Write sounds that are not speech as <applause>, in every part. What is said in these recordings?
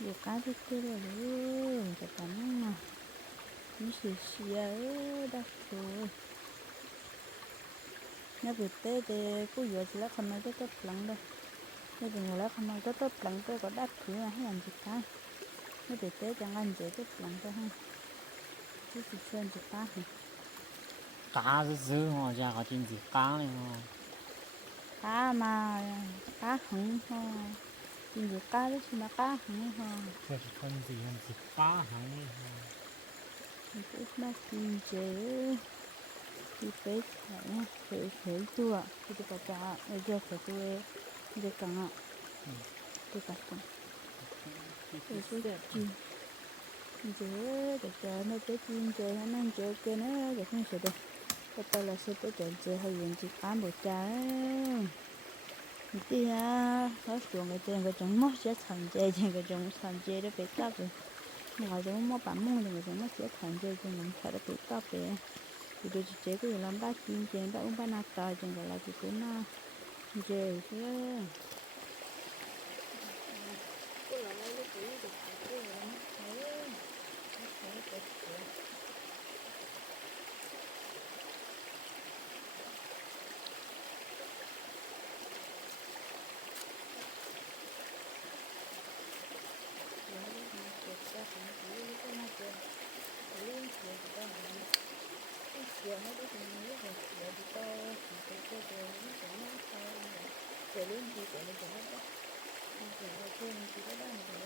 Dù cá thích tư rồi ơi Cái tấm mà Nó xì xì ơi Đã rồi Nó bị tê tê Cô dựa thì lá không nói cho tốt lắm đâu Nó bị người không nói cho tốt lắm Tôi có đắt thứ là hay làm gì ta Nó bị tê chẳng ăn dễ tốt lắm đâu ha Chứ chỉ xem gì cá hả Cá dữ dữ họ ra có chuyện gì cá này hả cá mà cá hứng ho nhìn được cá đó mà cá hứng ho thật con gì làm gì cá hứng ho cũng mà kim chế thì phải phải phải phải chua thì được cả cá bây giờ phải chua được cả ngọ ừ. được cả con phải chua được chứ chế được cả nó cái kim chế nó ăn chế cái nó cái không sợ được cho tôi là sư tử trận chưa hay diện chỉ cán một cha đi ha nói chuyện cái tiền người chúng mất chết thành chơi thì người chúng thằng chơi đó bị tao rồi ngoài đó mất bản mông thì người chồng mất chết thằng chơi thì mình phải đã bị tao về thì tôi chỉ chế cái làm ba chín chén ba uống ba nát tao chẳng gọi là chỉ cũng na chơi chứ 이 좋은 집 어느 정도 하고 이제 좋은 집을 하는 거예요.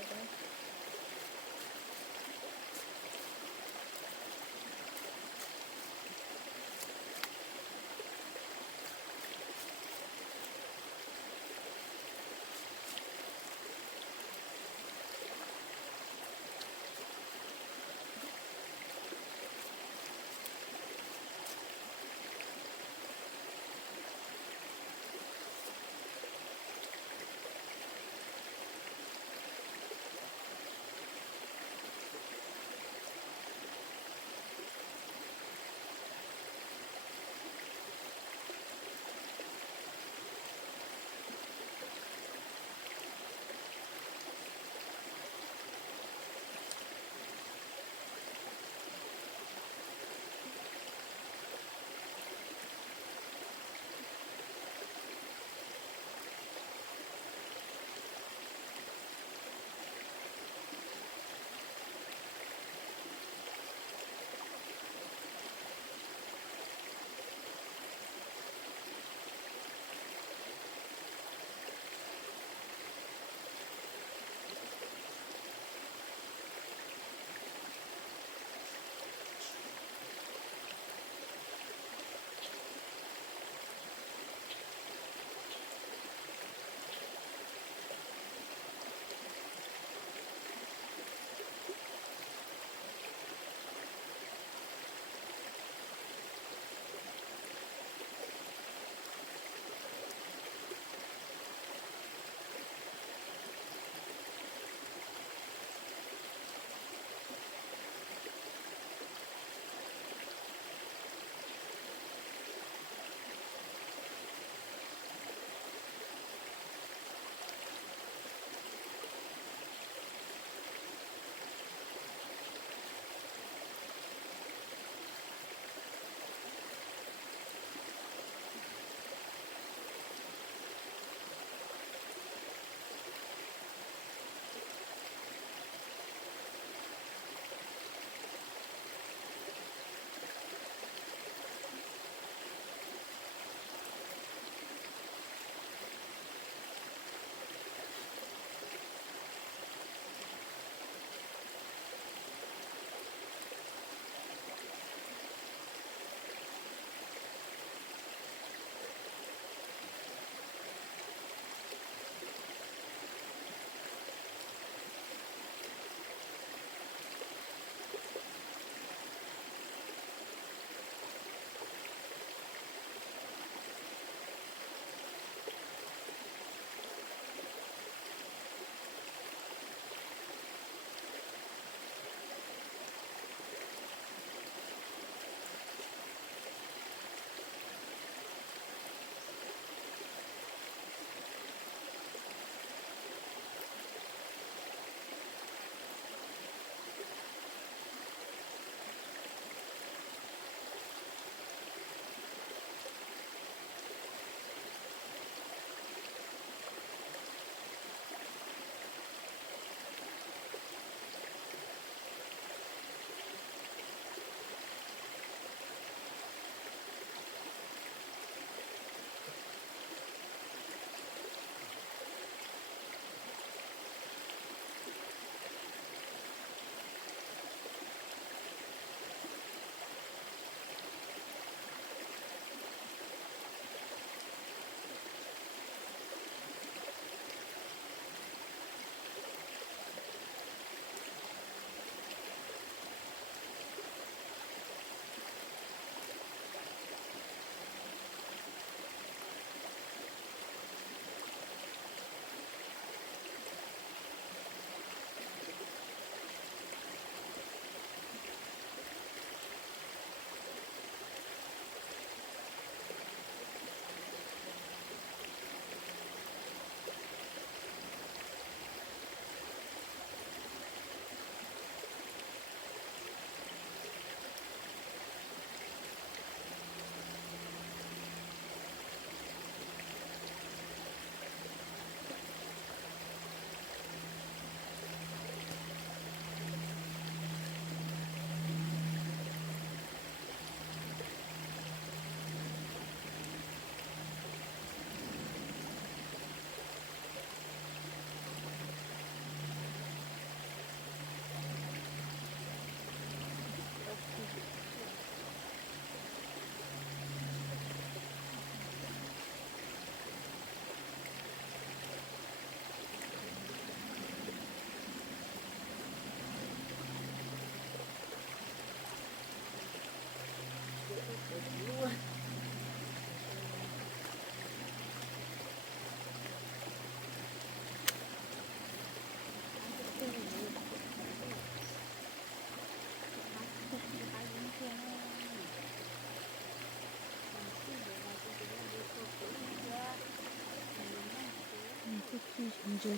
110kg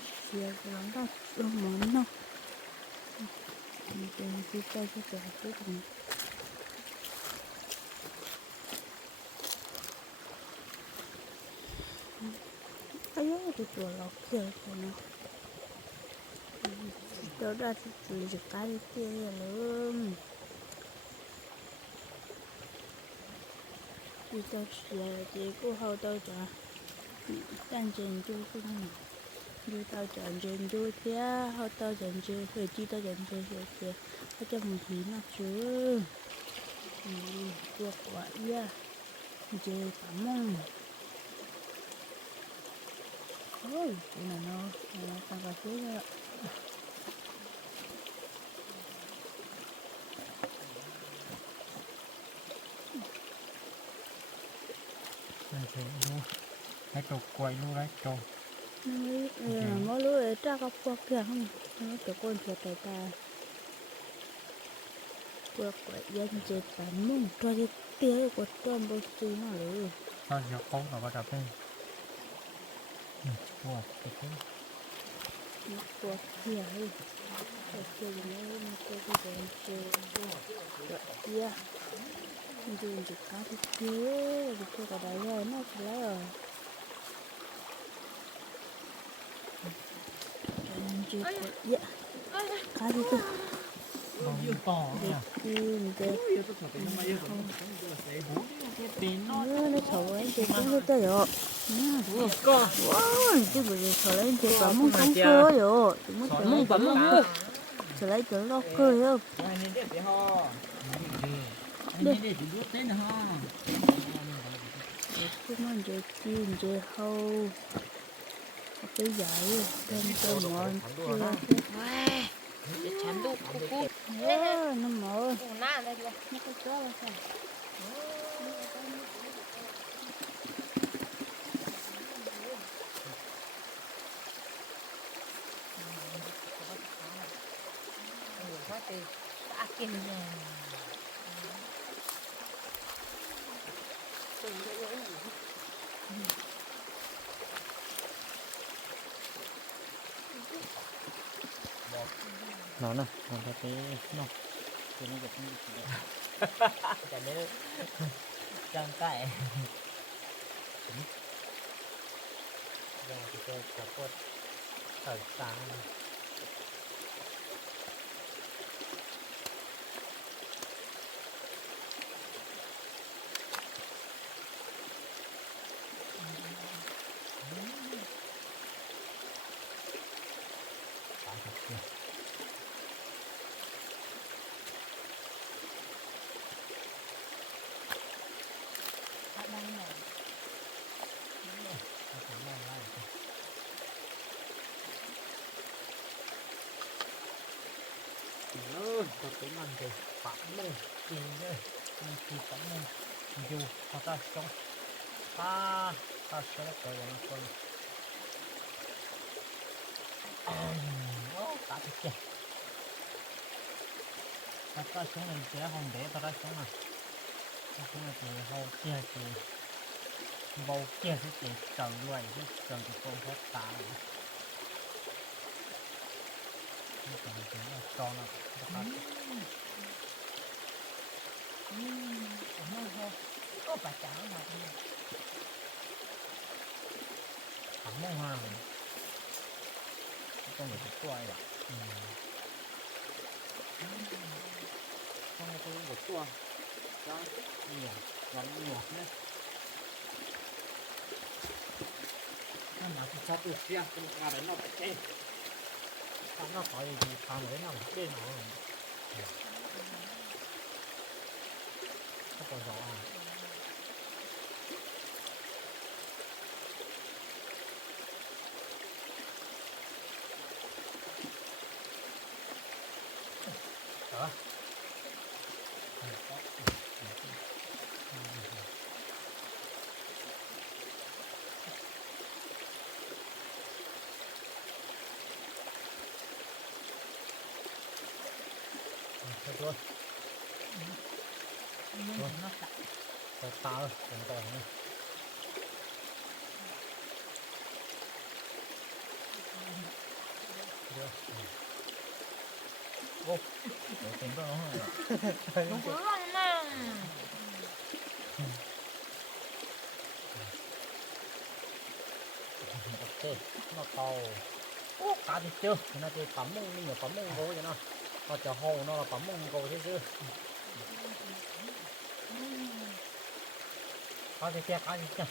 당10만원이제물까지들어가거든요하려고좋아요그래서는떠나서줄까지뛰어요일단지어야되고하다가딴재미도없으니 như tao chọn chuyện vui thế họ tao chọn chuyện thời chi tao chọn chuyện hiểu thế họ cho mình chỉ nó chứ cuộc quả ya chê cảm ơn ôi cái này nó nó tao vào phía rồi Hãy subscribe cho kênh Ghiền Mì Gõ Để không bỏ lỡ những video hấp dẫn ไม่รู้เลยจ้าก็พวกเกลือข้างแล้วตะโกนเกลืตาพวกวยันเจ็บปานมุ่งตัวจะเตี้ยกว่าต้นบกซีน่าเลยตอนเดี๋ยวโค้งกับว่าดับเองปวดไปที่ปวดเสียเลยปวดเสียอย่างนี้มันก็จะเป็นเจ็บปวดเสียมันจะอยู่กับที่เจ็บอยู่กับอะไรน่าจะแล้วจุดเยอะขาดีขึ้นอืมเด็กเออในเขาไอ้เด็กก็รู้ตยวอยู่ก็ว้าวจุดบริสุทธิ์เลยเด็กแบบมึงต้องเชื่ออยู่มึงต้องมึงแบบมึงจะไล่ตัวล็อกเกอร์อยู่เด็กคุณมันจะกินจะเข้า tôi dậy tên tôi mượn chán nó mượn nhắc cái chó lên xem Hãy subscribe cho kênh Ghiền Mì Gõ Để không bỏ lỡ những video hấp dẫn าวนะนอนไปเนาะตนจะต้องจะเลิกจังไก่ยังจะจะกพวดต่อยสามันจะฝังเลยจิงเลยมันจีปังเลยอยู่พอตาสองตาตาเสอ็จไปแล้วคนโอ้ตาเจ็บพอตาสองเลยเจ้าของเด็กพอตาสองอ่ะ้าตาสองเลยเขาเจ็บจริงเบาเจ็บที่เจ็บจังด้วยที่จังจะโกงพอตาเลยจองนะครับอืมผมไม่พอก็ประจานมากี่นี่ผมไม่ห่างต้องเหลือตัวอ่ะต้องตัวหมดตัวจ้าเนี่ยวันหยวกเนี่ยนั่นหมายถึงชาตปเสียงเป็นการเป็นนอกประเทศ那好一点，他没那么电脑，他多少啊？thôi thôi tao tao rồi đừng tao nữa ô để tìm tao nó <laughs> rồi đúng rồi nè ok nó to cá thì chưa nó thì tắm lên mình tắm lên vô cho nó ก็จะ้องนานปั๊มมงกูซื้อเขาจะแก้เขาจะ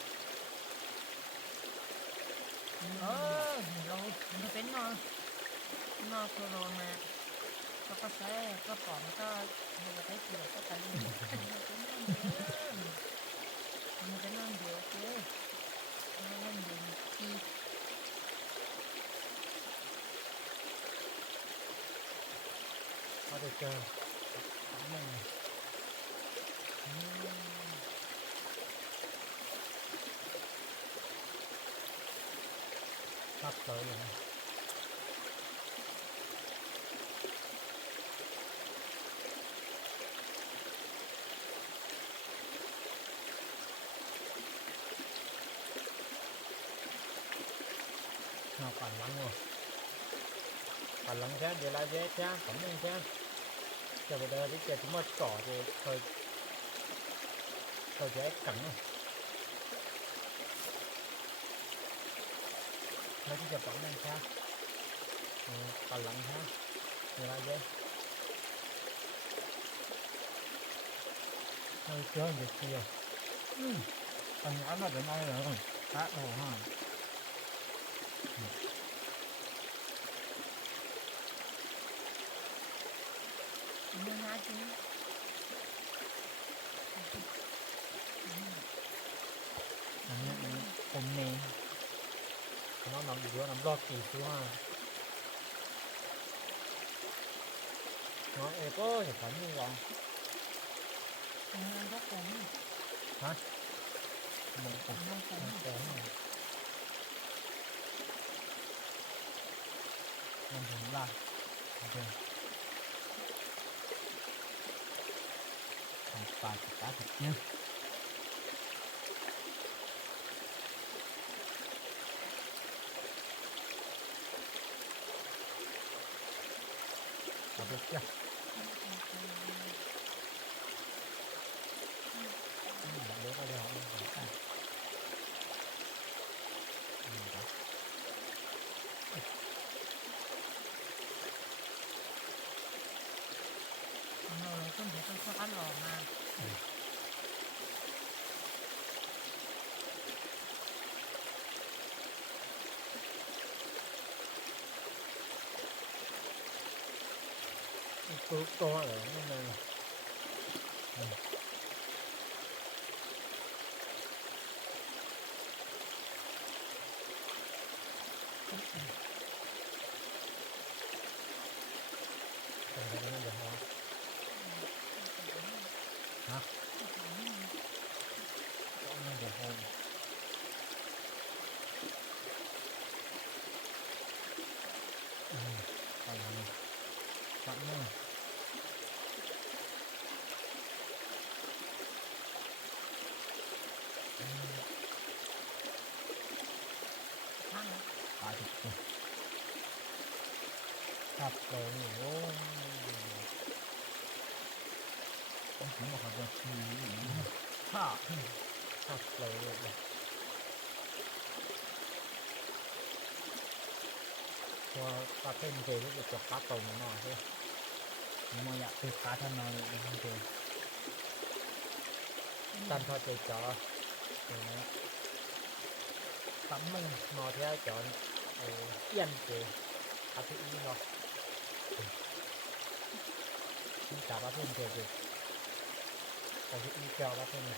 เออเรามันเป็นนอนนอนตัวโลมาก็ก็ใส้ก็ปอมก็มันก็ใช้เกลือก็ตะลึงมันเป็นนอนเดียวเจ้มันเป็นนอนเดียวที่ ở đây chờ sắp tới rồi nó còn lắm rồi còn lắm thế giờ là dễ thế cảm ơn thế จะไปเดินที่เจ็ดมอดก่อเลยเคยเคยจะกังแล้วที่จะปล่อยนั่งแค่ปั่นหลังฮะมีอะไรเยอะเออเจอเด็กเดียวอืมปัญหาไม่เป็นอะไรหรอฮะโอ้โหอันนี้อันนี้ ผมเนยผมว่าน้ำอีกวยน้ำรอบกี่ตัวน้องเอก็เห็นผมนี่หรอผมน้ำรอบผมฮะมันผมนอำผมน้ำผมมันผมล่ะโอเค vài cục cá thịt nha Và được chưa? Để vào đầu không phải à. nó không thể không có ăn rồi, mà 都到完了。Huh? ผมบอกว่าชีข้าข้าเลยพอตาเต้นเคยรู้กจะพักตรงนอยใช่ไหมอยากติดขาท่านนอนเคยตันทอดใจจออย่างนี้ตัมมึงนอนแท้จอเออเอียนเกยอาทิตย์นี้เนาะจับอาเพิ่มเกยเตาที่มีเก้ววัดเท่านั้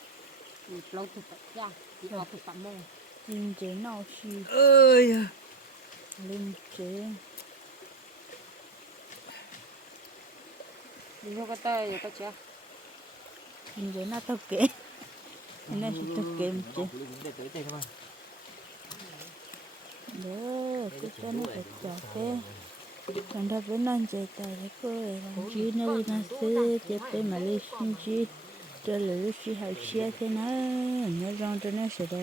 lâu tụt ra thì họ tụt linh chế nào chi ơi linh chế đi vô cái tay rồi cái chưa linh chế nó thật kệ nó chỉ thật kệ một chế đó cái con nó thật chả kệ còn đâu với nó chế tài cái cô này làm chi nó đi nó sẽ tiếp mà lên xin chi 这里是海鲜的呢，你让着那些的。